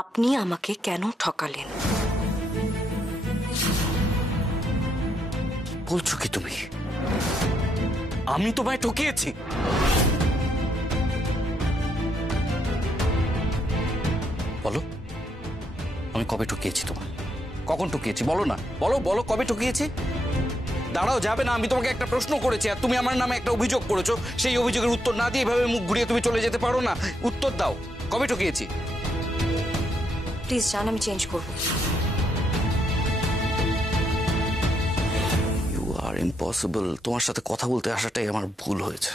আপনি আমাকে কেন ঠকালেন? বলছো কি তুমি? আমি তোমায় ঠকিয়েছি? বলো, আমি কবে ঠকিয়েছি তোমায়? কখন ঠকিয়েছি বলো না, বলো বলো কবে ঠকিয়েছি? দাঁড়াও, যাবে না। আমি তোমাকে একটা প্রশ্ন করেছি আর তুমি আমার নামে একটা অভিযোগ করেছো। সেই অভিযোগের উত্তর না দিয়ে এভাবে মুখ ঘুরিয়ে তুমি চলে যেতে পারো না। উত্তর দাও, কবে ঠকিয়েছি? প্লিজ জান, আমি চেঞ্জ করব। You are impossible. তোমার সাথে কথা বলতে আসাটাই আমার ভুল হয়েছে।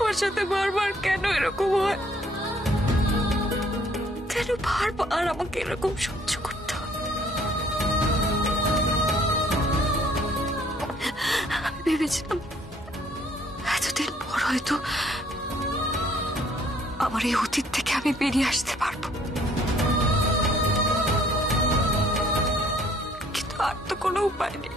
আমার সাথে বারবার কেন এরকম হয়? কেন বারবার আমাকে এরকম সহ্য করতে হয়? আমি ভেবেছিলাম এতদিন পর হয়তো আমার এই অতীত থেকে আমি বেরিয়ে আসতে পারবো, কিন্তু আর তো কোনো উপায় নেই।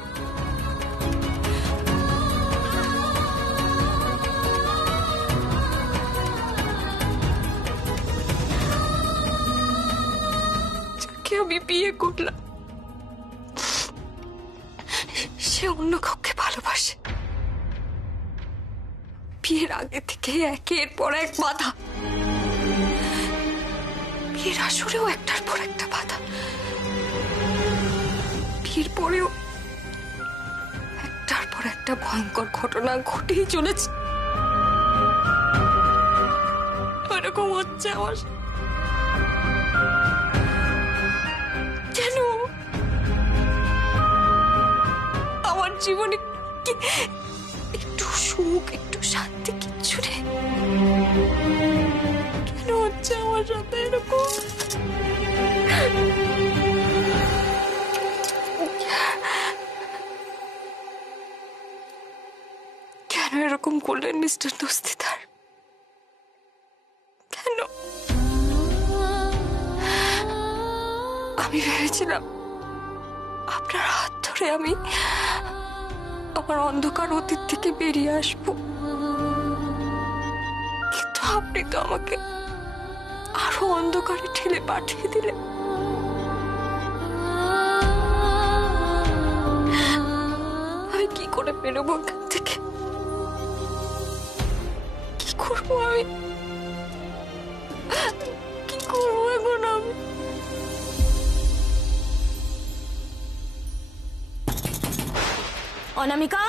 আমি বিয়ে করলাম, সে অন্য কাউকে ভালোবাসে। বিয়ের আগে থেকে একের পর এক বাধা, বিয়ের আসরেও একটার পর একটা বাধা, বিয়ের পরেও একটার পর একটা ভয়ঙ্কর ঘটনা ঘটেই চলেছে। এরকম হচ্ছে আমার। কেন আমার জীবনে একটু সুখ, একটু শান্তি কিচ্ছু নেই? কেন হচ্ছে আমার সাথে এরকম? কেন এরকম করলেন মিস্টার দস্তিদার? কেন? আমি ভেবেছিলাম আপনার হাত ধরে আমি আমার অন্ধকার অতীত থেকে বেরিয়ে আসবো, কিন্তু আপনি তো আমাকে আরো অন্ধকারে ঠেলে পাঠিয়ে দিলেন। আমি কি করে বেরোবো এখান থেকে? কি করবো আমি? কি করবো এখন আমি? অনামিকা,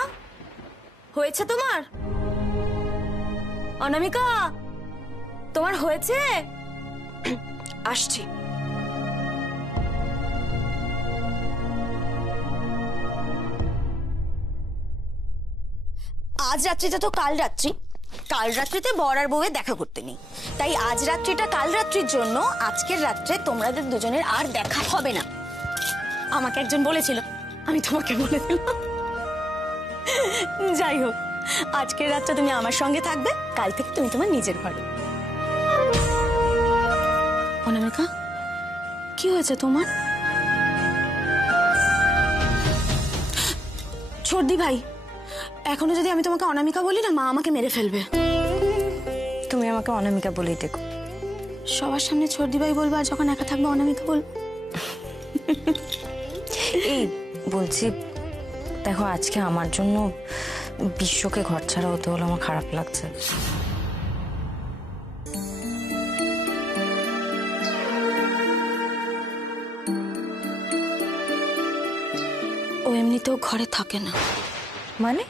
হয়েছে তোমার? অনামিকা, তোমার হয়েছে? আসছি। আজ রাত্রিটা তো কাল রাত্রি, কাল রাত্রিতে বর আর বউয়ে দেখা করতে নেই, তাই আজ রাত্রিটা কাল রাত্রির জন্য আজকের রাত্রে তোমাদের দুজনের আর দেখা হবে না। আমাকে একজন বলেছিল, আমি তোমাকে বলে দিলাম। যাই হোক, আজকের রাতটা তুমি আমার সঙ্গে থাকবে, কাল থেকে তুমি তোমার নিজের ঘরে। অনামিকা, কি হয়েছে তোমার? সর্দি ভাই, এখনো যদি আমি তোমাকে অনামিকা বলি না, মা আমাকে মেরে ফেলবে। তুমি আমাকে অনামিকা বলেই দেখো। সবার সামনে সর্দি ভাই বলবো, আর যখন একা থাকবো অনামিকা বলবো। এই বলছি, দেখো আজকে আমার জন্য বিশ্বকে ঘর ছাড়া হতে হলো, আমার খারাপ লাগছে। ও এমনিতেও ঘরে থাকে না। মানে?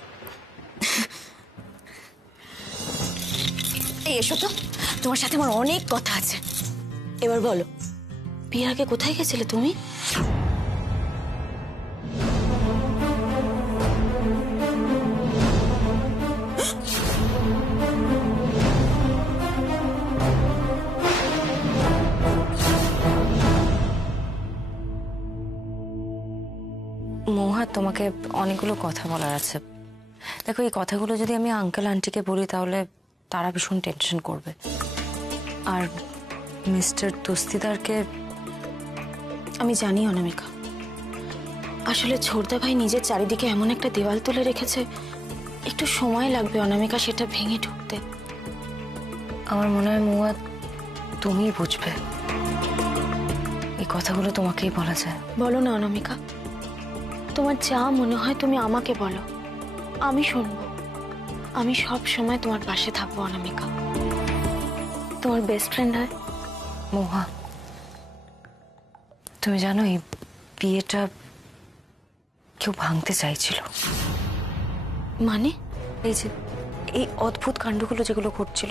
এই এসো তো, তোমার সাথে আমার অনেক কথা আছে। এবার বলো, বিয়ের আগে কোথায় গেছিলে তুমি? মৌহা, তোমাকে অনেকগুলো কথা বলার আছে। দেখো, এই কথাগুলো যদি আমি আঙ্কেল আন্টিকে বলি তাহলে তারা ভীষণ টেনশন করবে। আর মিস্টার দস্তিদারকে আমি জানি অনামিকা, আসলে ছোটদা ভাই নিজের চারিদিকে এমন একটা দেওয়াল তুলে রেখেছে, একটু সময় লাগবে অনামিকা সেটা ভেঙে ঢুকতে। আমার মনে হয় মহুয়া তুমিই বুঝবে, এই কথাগুলো তোমাকেই বলা যায়। বলো না অনামিকা, তোমার যা মনে হয় তুমি আমাকে বলো, আমি শুনবো। আমি সব সময় তোমার পাশে থাকবো অনামিকা, তোমার বেস্ট ফ্রেন্ড হয়। মহুয়া, তুমি জানো এই বিয়েটা কেউ ভাঙতে চাইছিল। মানে? এই যে এই অদ্ভুত কাণ্ডগুলো যেগুলো ঘটছিল,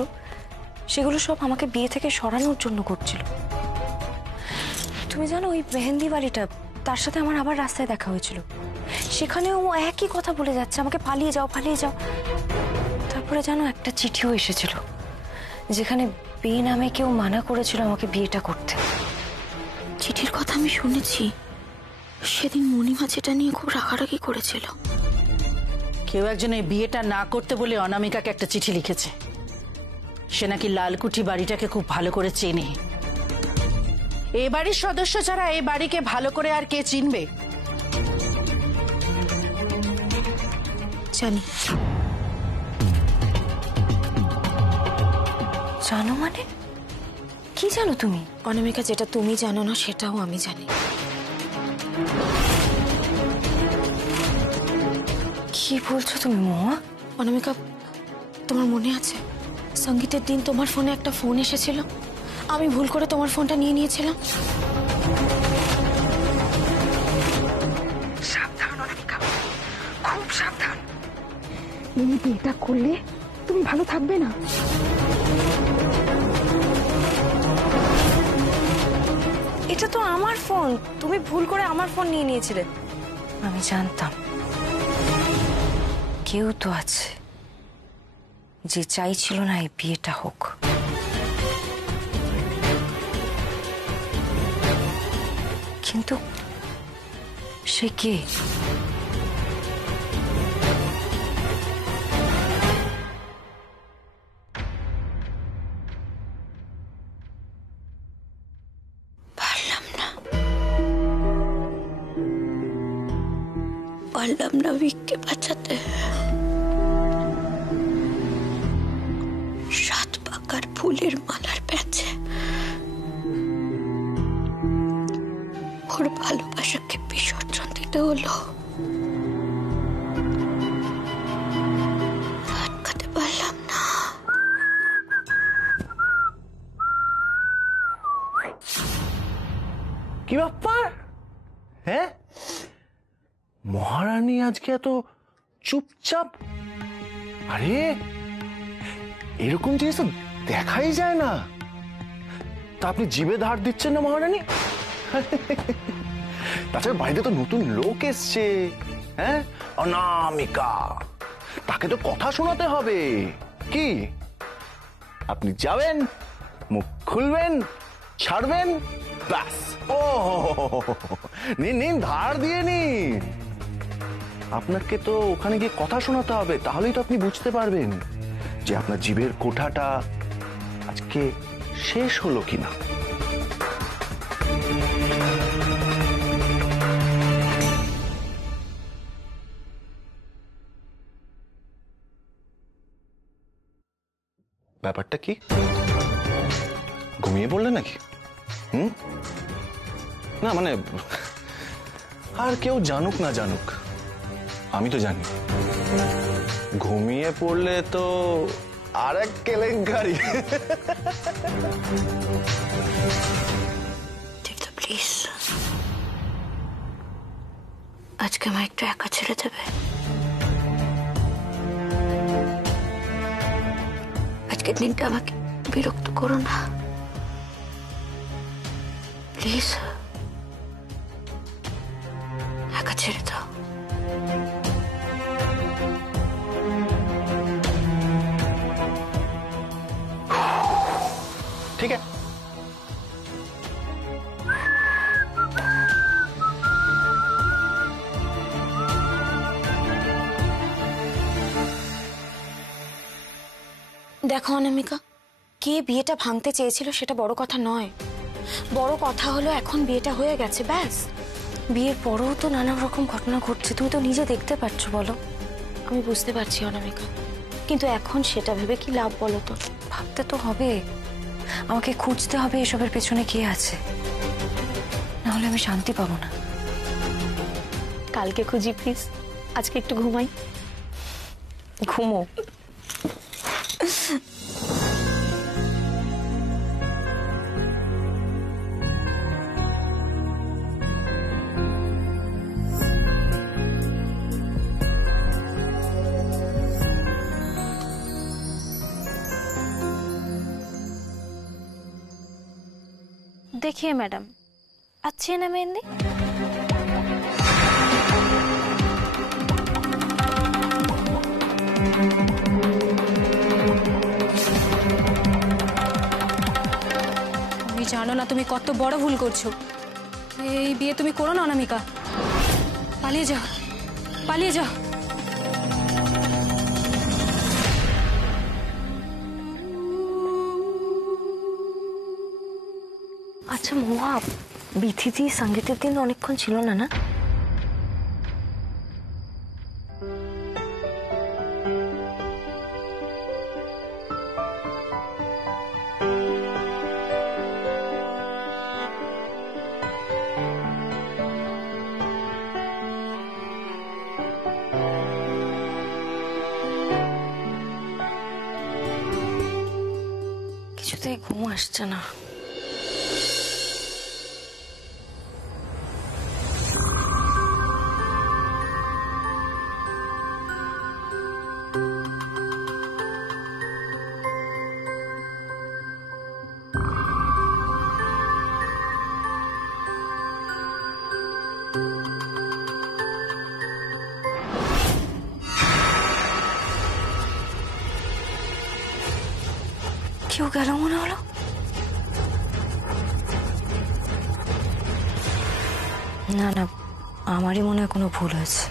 সেগুলো সব আমাকে বিয়ে থেকে সরানোর জন্য করছিল। তুমি জানো ওই মেহেন্দি বাড়িটা, তার সাথে আমার আবার রাস্তায় দেখা হয়েছিল, সেখানেও ও একই কথা বলে যাচ্ছে আমাকে, পালিয়ে যাও পালিয়ে যাও। তারপরে জানো একটা চিঠিও এসেছিল যেখানে বিয়ে নামে কেউ মানা করেছিল আমাকে বিয়েটা করতে। চিঠির কথা আমি শুনেছি, সেদিন মণিমা যেটা নিয়ে খুব রাগারাগি করেছিল। কেউ একজন এই বিয়েটা না করতে বলে অনামিকাকে একটা চিঠি লিখেছে। সে নাকি লালকুঠি বাড়িটাকে খুব ভালো করে চেনে। এ বাড়ির সদস্য ছাড়া এই বাড়িকে ভালো করে আর কে চিনবে? জানি। জানো মানে? কি জানো তুমি? অনামিকা, যেটা তুমি জানো না সেটাও আমি জানি। কি বলছো তুমি মহুয়া? অনামিকা, তোমার মনে আছে সঙ্গীতের দিন তোমার ফোনে একটা ফোন এসেছিল, আমি ভুল করে তোমার ফোনটা নিয়ে নিয়েছিলাম। সাবধান অনামিকা, খুব সাবধান। এই বিয়েটা করলে তুমি ভালো থাকবে না। এটা তো আমার ফোন, তুমি ভুল করে আমার ফোন নিয়ে নিয়েছিলে। আমি জানতাম কেউ তো আছে যে চাইছিল না এই বিয়েটা হোক। কিন্তু সে কে? পারলাম না ভিককে বাঁচাতে। সাত পাকার ফুলের মালার প্যাচে ওর ভালোবাসাকে বিসর্জন দিতে হলো। আটকাতে পারলাম না। কি ব্যাপার? হ্যাঁ, মহারানী আজকে এত চুপচাপ? আরে এরকম জিনিস তো দেখাই যায় না। তা আপনি জিভে ধার দিচ্ছেন না মহারানী? তাছাড়া বাড়িতে তো নতুন লোক এসছে, হ্যাঁ, অনামিকা, তাকে তো কথা শোনাতে হবে। কি আপনি যাবেন, মুখ খুলবেন, ছাড়বেন, ব্যাস। ও নিন নিন, ধার দিয়ে নিন। আপনাকে তো ওখানে গিয়ে কথা শোনাতে হবে, তাহলেই তো আপনি বুঝতে পারবেন যে আপনার জীবের কোঠাটা আজকে শেষ হলো কিনা। ব্যাপারটা কি? ঘুমিয়ে পড়লে নাকি? না মানে, আর কেউ জানুক না জানুক, আমি তো জানি। ঘুমিয়ে পড়লে তো আর এক কেলেঙ্কারি। প্লিজ, আজকে আমার একটু একা ছেড়ে দেবে? আজকের দিনটা আমাকে বিরক্ত করো না প্লিজ, একা ছেড়ে দাও। ঠিক আছে। দেখো অনামিকা, কে বিয়েটা ভাঙতে চেয়েছিল সেটা বড় কথা নয়। বড় কথা হলো এখন বিয়েটা হয়ে গেছে, ব্যাস। বিয়ের পরেও তো নানা রকম ঘটনা ঘটছে, তুমি তো নিজে দেখতে পাচ্ছ। বলো। আমি বুঝতে পারছি অনামিকা, কিন্তু এখন সেটা ভেবে কি লাভ বলো তো? ভাবতে তো হবে, আমাকে খুঁজতে হবে এসবের পেছনে কে আছে, নাহলে আমি শান্তি পাবো না। কালকে খুঁজি প্লিজ, আজকে একটু ঘুমাই। ঘুমো। देखिए मैडम, अच्छी है ना मेहंदी? তুমি জানো না তুমি কত বড় ভুল করছো। এই বিয়ে তুমি করো না অনামিকা, পালিয়ে যাও, পালিয়ে যাও। আচ্ছা মহুয়া, বিথিদি সঙ্গীতের দিন অনেকক্ষণ ছিল না না? কিছুতেই ঘুম আসছে না। কেউ গেল মনে হলো। না না, আমারই মনে হয় কোনো ভুল হয়েছে।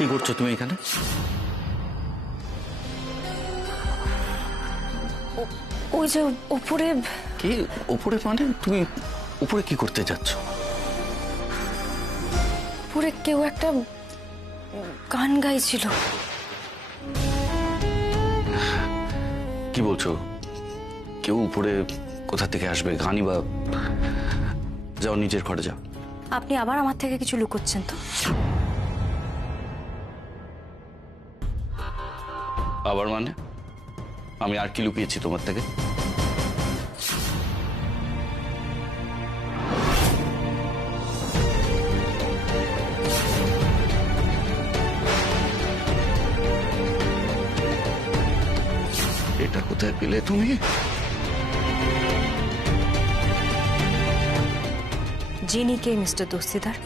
কি করছো তুমি এখানে? ওই যে উপরে। কি উপরে মানে? তুমি উপরে কি করতে যাচ্ছ? উপরে কেউ একটা গান গাইছিল। কি বলছো? কেউ উপরে কোথা থেকে আসবে? গানই বা। যাও নিজের ঘরে যাও। আপনি আবার আমার থেকে কিছু লুকোচ্ছেন তো? আবার মানে? আমি আর কি লুকিয়েছি তোমার থেকে? এটা কোথায় পেলে তুমি? যিনি কে মিস্টার দস্তিদার?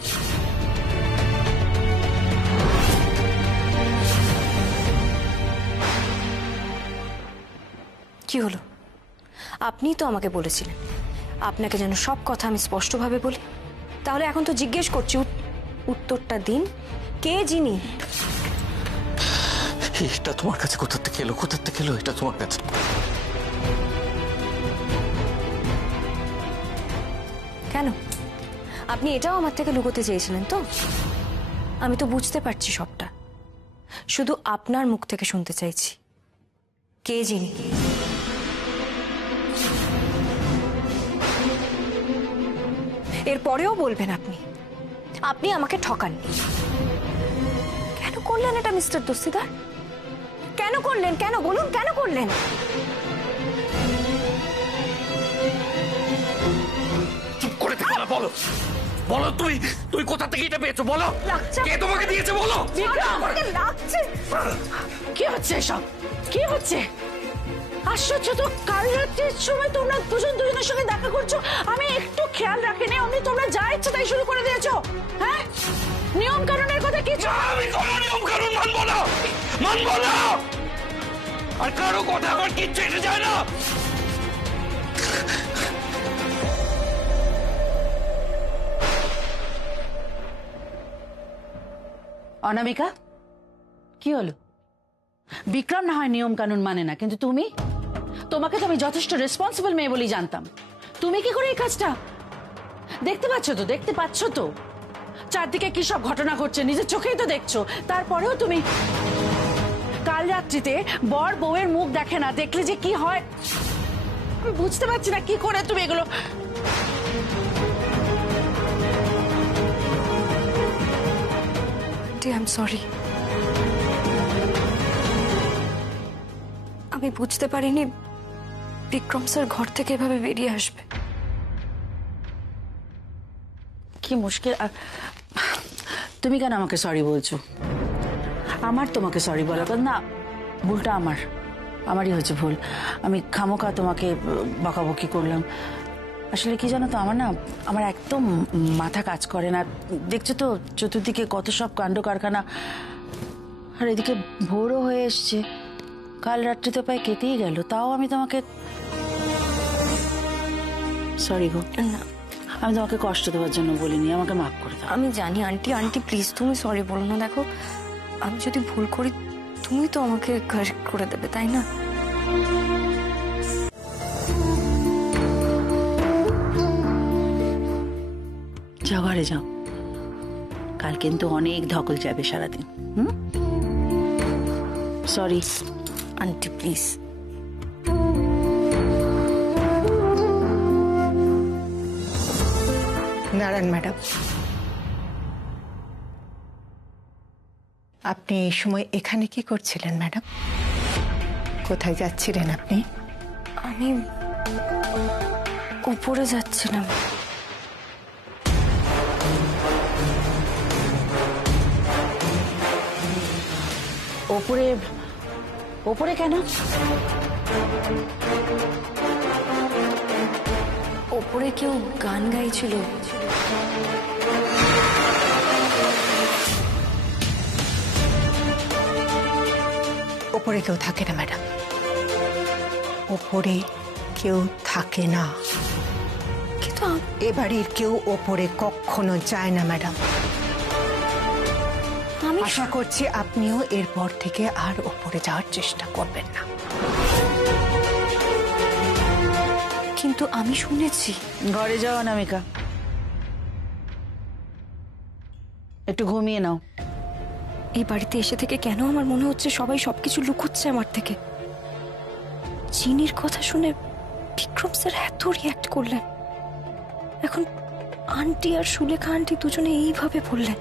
কি হলো? আপনিই তো আমাকে বলেছিলেন আপনাকে যেন সব কথা আমি স্পষ্টভাবে বলি। তাহলে এখন তো জিজ্ঞেস করছি, উত্তরটা দিন, কে যিনি? এটা তোমার কাছে কোথা থেকে এলো? কোথা থেকে এলো এটা তোমার কাছে? কেন আপনি এটাও আমার থেকে লুকোতে চেয়েছিলেন? তো আমি তো বুঝতে পারছি সবটা, শুধু আপনার মুখ থেকে শুনতে চাইছি, কে যিনি? এরপরেও বলবেন আপনি আপনি আমাকে ঠকাননি। কেন করলেন এটা মিস্টার দস্তিদার? কেন করলেন? কেন বলুন, কেন করলেন? চুপ করে থেকো না, বলো বলো, তুমি কোথা থেকে এটা পেয়েছো? বলো, কে তোমাকে দিয়েছে? বলো। কি হচ্ছে এসব? কি হচ্ছে? আশ্চর্য তো, কাল রাত্রির সময় তোমরা দুজনের সঙ্গে দেখা করছো, আমি একটু খেয়াল রাখিনি, অমনি তোমরা যা ইচ্ছে তাই শুরু করে দিয়েছো। হ্যাঁ, নিয়ম কানুনের কথা কিছু? আমি কোনো নিয়ম কানুন মানবো না, মানবো না। আর কারো কথা আমার কিচ্ছু এসে যায় না। অনামিকা, কি হলো? বিক্রম না হয় নিয়ম কানুন মানে না, কিন্তু তুমি, তোমাকে তো আমি যথেষ্ট রেসপন্সিবল মেয়ে বলেই জানতাম। তুমি কি করে এই কাজটা? দেখতে পাচ্ছ তো, দেখতে পাচ্ছ তো চারদিকে কি সব ঘটনা ঘটছে, নিজের চোখেই তো দেখছো। তারপরেও তুমি কাল রাত্রিতে বর বউয়ের মুখ দেখে না, দেখলে যে কি হয় আমি বুঝতে পারছি না কি করে তুমি এগুলো। আই এম সরি, আমি বুঝতে পারিনি বিক্রম স্যার ঘর থেকে এভাবে বেরিয়ে আসবে। কি মুশকিল। আর তুমি কেন আমাকে সরি বলছো? আমার তোমাকে সরি বলার কথা না, ভুলটা আমারই হয়েছে ভুল। আমি খামোখা তোমাকে বকাবকি করলাম। আসলে কি জানো তো, আমার একদম মাথা কাজ করে না। দেখছো তো চতুর্দিকে কত সব কাণ্ড কারখানা, আর এদিকে ভোরও হয়ে এসছে। কাল রাত্রিতে প্রায় কেটেই গেল, তাও আমি তোমাকে সরি গো। আমি তোমাকে কষ্ট দেওয়ার জন্য বলিনি, আমাকে মাফ করে দাও। আমি জানি আন্টি প্লিজ তুমি সরি বলো না। দেখো আমি যদি ভুল করি তুমি তো আমাকে কারেক্ট করে দেবে, তাই না? যাও ঘরে যাও, কাল কিন্তু অনেক ধকল যাবে সারাদিন। Sorry aunty please. Narayan madam, আপনি এই সময় এখানে কি করছিলেন ম্যাডাম? কোথায় যাচ্ছিলেন আপনি? আমি উপরে যাচ্ছিলাম। ওপরে? ওপরে কেন? ওপরে কেউ গান গাইছিল। ওপরে কেউ থাকে না ম্যাডাম, ওপরে কেউ থাকে না। কিন্তু এ বাড়ির কেউ ওপরে কখনো যায় না ম্যাডাম। আমি আশা করছি আপনিও এরপর থেকে আর ওপরে যাওয়ার চেষ্টা করবেন না। কিন্তু আমি শুনেছি। ঘরে যাও অনামিকা, একটু ঘুমিয়ে নাও। এই বাড়িতে এসে থেকে কেন আমার মনে হচ্ছে সবাই সবকিছু লুকোচ্ছে আমার থেকে। চিনির কথা শুনে বিক্রম স্যার এত রিয়াক্ট করলেন, এখন আন্টি আর সুলেখা আন্টি দুজনে এইভাবে বললেন।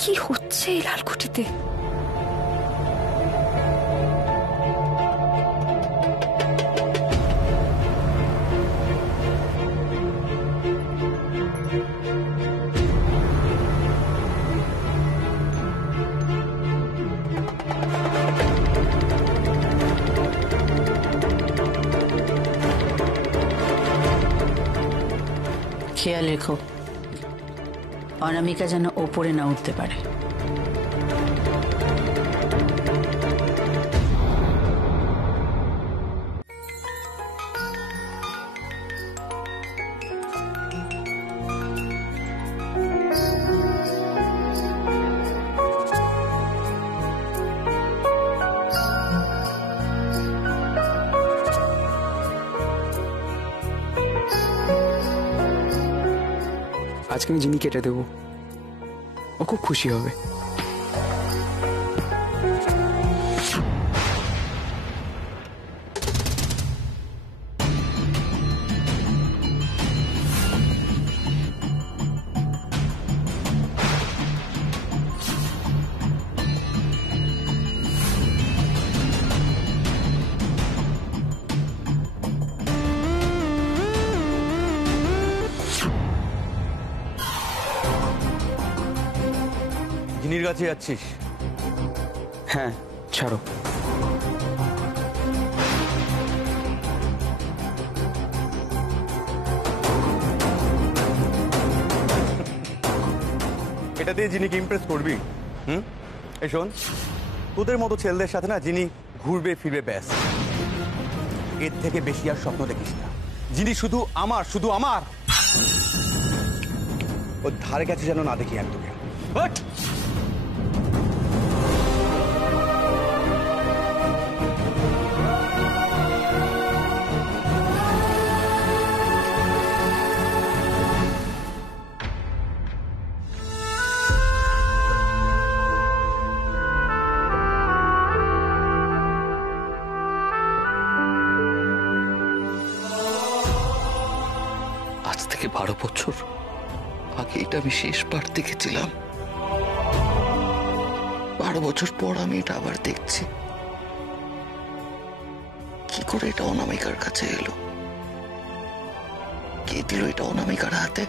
কি হচ্ছে এই লালকুঠিতে? খেয়াল রেখো অনামিকা যেন ওপরে না উঠতে পারে। আজকে আমি জিনি কেটে দেবো, ও খুব খুশি হবে। জিনির কাছে যাচ্ছিস? হ্যাঁ, ছাড়ো। এটা দিয়ে জিনিকে ইমপ্রেস করবি? এই শোন, তোদের মতো ছেলেদের সাথে না জিনি ঘুরবে ফিরবে ব্যাস, এর থেকে বেশি আর স্বপ্ন দেখিস না। জিনি শুধু আমার, শুধু আমার। ওর ধারে কাছে যেন না দেখি আমি তোকে। বাট আজ থেকে 12 বছর আগে এটা আমি শেষবার দেখেছিলাম। 12 বছর পর আমি এটা আবার দেখছি। কি করে এটা অনামিকার কাছে এলো? কে দিল এটা অনামিকার হাতে?